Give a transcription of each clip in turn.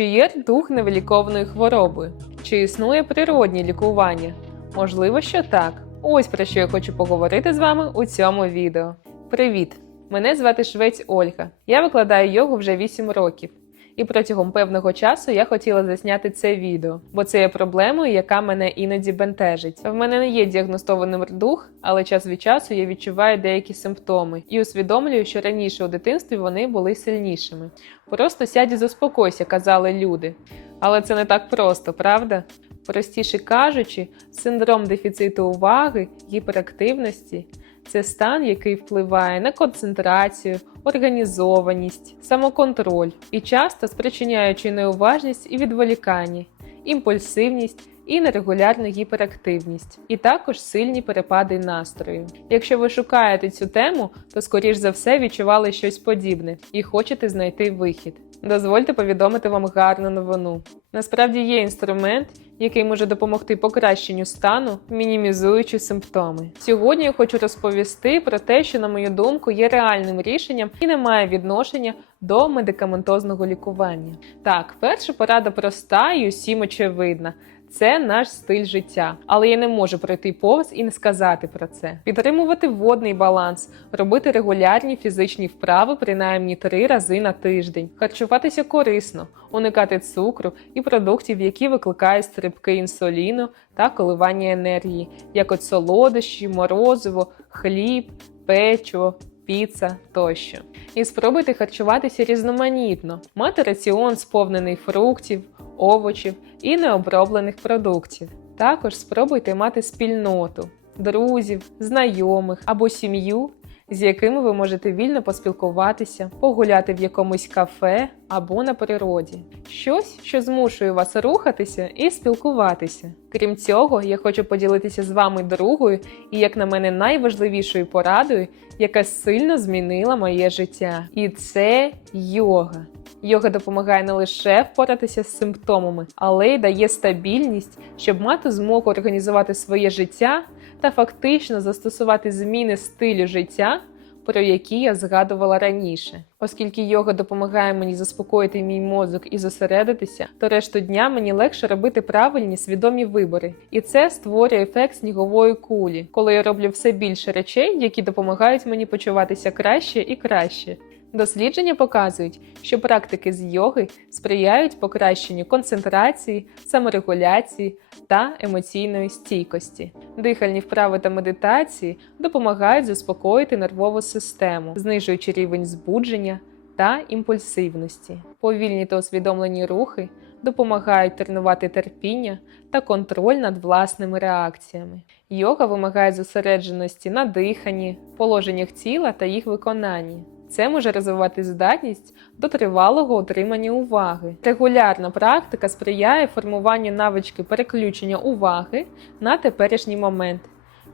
Чи є дух невилікованої хвороби? Чи існує природнє лікування? Можливо, що так. Ось про що я хочу поговорити з вами у цьому відео. Привіт! Мене звати Швець Ольга. Я викладаю йогу вже 8 років. І протягом певного часу я хотіла засняти це відео, бо це є проблемою, яка мене іноді бентежить. В мене не є діагностований рдух, але час від часу я відчуваю деякі симптоми і усвідомлюю, що раніше у дитинстві вони були сильнішими. Просто сядь і заспокойся, казали люди. Але це не так просто, правда? Простіше кажучи, синдром дефіциту уваги, гіперактивності це стан, який впливає на концентрацію, організованість, самоконтроль і часто спричиняючи неуважність і відволікання, імпульсивність і нерегулярну гіперактивність, і також сильні перепади настрою. Якщо ви шукаєте цю тему, то скоріш за все відчували щось подібне і хочете знайти вихід. Дозвольте повідомити вам гарну новину. Насправді є інструмент, який може допомогти покращенню стану, мінімізуючи симптоми. Сьогодні я хочу розповісти про те, що, на мою думку, є реальним рішенням і не має відношення до медикаментозного лікування. Так, перша порада проста і усім очевидна. Це наш стиль життя, але я не можу пройти повз і не сказати про це. Підтримувати водний баланс, робити регулярні фізичні вправи принаймні три рази на тиждень, харчуватися корисно, уникати цукру і продуктів, які викликають стрибки інсуліну та коливання енергії, як от солодощі, морозиво, хліб, печиво. Піца тощо. І спробуйте харчуватися різноманітно, мати раціон сповнений фруктів, овочів і необроблених продуктів. Також спробуйте мати спільноту, друзів, знайомих або сім'ю, з якими ви можете вільно поспілкуватися, погуляти в якомусь кафе або на природі. Щось, що змушує вас рухатися і спілкуватися. Крім цього, я хочу поділитися з вами другою і, як на мене, найважливішою порадою, яка сильно змінила моє життя. І це йога. Йога допомагає не лише впоратися з симптомами, але й дає стабільність, щоб мати змогу організувати своє життя та фактично застосувати зміни стилю життя, про які я згадувала раніше. Оскільки йога допомагає мені заспокоїти мій мозок і зосередитися, то решту дня мені легше робити правильні свідомі вибори. І це створює ефект снігової кулі, коли я роблю все більше речей, які допомагають мені почуватися краще і краще. Дослідження показують, що практики з йоги сприяють покращенню концентрації, саморегуляції та емоційної стійкості. Дихальні вправи та медитації допомагають заспокоїти нервову систему, знижуючи рівень збудження та імпульсивності. Повільні та усвідомлені рухи допомагають тренувати терпіння та контроль над власними реакціями. Йога вимагає зосередженості на диханні, положеннях тіла та їх виконанні. Це може розвивати здатність до тривалого отримання уваги. Регулярна практика сприяє формуванню навички переключення уваги на теперішній момент,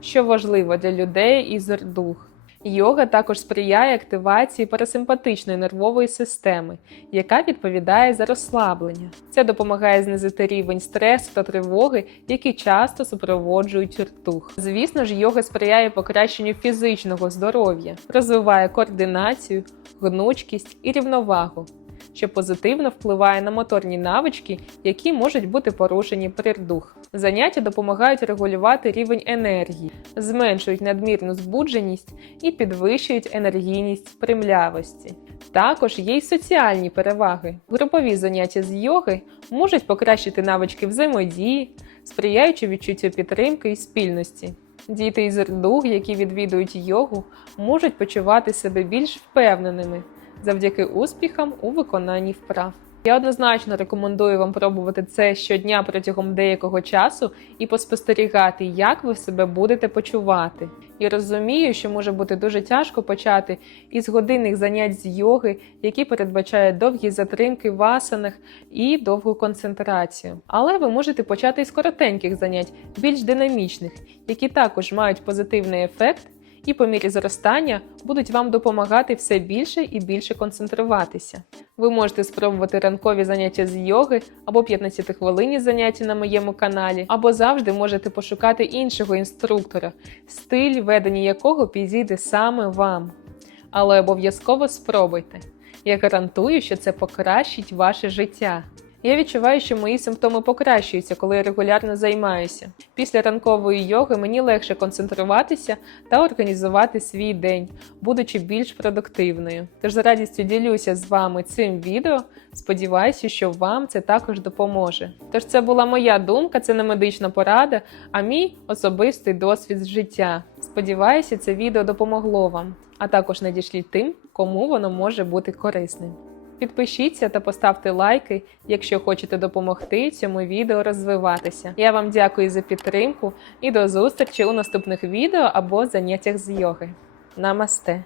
що важливо для людей із рдух. Йога також сприяє активації парасимпатичної нервової системи, яка відповідає за розслаблення. Це допомагає знизити рівень стресу та тривоги, які часто супроводжують ртух. Звісно ж, йога сприяє покращенню фізичного здоров'я, розвиває координацію, гнучкість і рівновагу. Що позитивно впливає на моторні навички, які можуть бути порушені при рдух. Заняття допомагають регулювати рівень енергії, зменшують надмірну збудженість і підвищують енергійність спрямлявості. Також є й соціальні переваги. Групові заняття з йоги можуть покращити навички взаємодії, сприяючи відчуттю підтримки і спільності. Діти із рдух, які відвідують йогу, можуть почувати себе більш впевненими завдяки успіхам у виконанні вправ. Я однозначно рекомендую вам пробувати це щодня протягом деякого часу і поспостерігати, як ви себе будете почувати. І розумію, що може бути дуже тяжко почати із годинних занять з йоги, які передбачають довгі затримки в асанах і довгу концентрацію. Але ви можете почати із коротеньких занять, більш динамічних, які також мають позитивний ефект і по мірі зростання будуть вам допомагати все більше і більше концентруватися. Ви можете спробувати ранкові заняття з йоги або 15 хвилинні заняття на моєму каналі, або завжди можете пошукати іншого інструктора, стиль ведення якого підійде саме вам. Але обов'язково спробуйте. Я гарантую, що це покращить ваше життя. Я відчуваю, що мої симптоми покращуються, коли я регулярно займаюся. Після ранкової йоги мені легше концентруватися та організувати свій день, будучи більш продуктивною. Тож з радістю ділюся з вами цим відео. Сподіваюся, що вам це також допоможе. Тож це була моя думка, це не медична порада, а мій особистий досвід з життя. Сподіваюся, це відео допомогло вам, а також надішліть тим, кому воно може бути корисним. Підпишіться та поставте лайки, якщо хочете допомогти цьому відео розвиватися. Я вам дякую за підтримку і до зустрічі у наступних відео або заняттях з йоги. Намасте!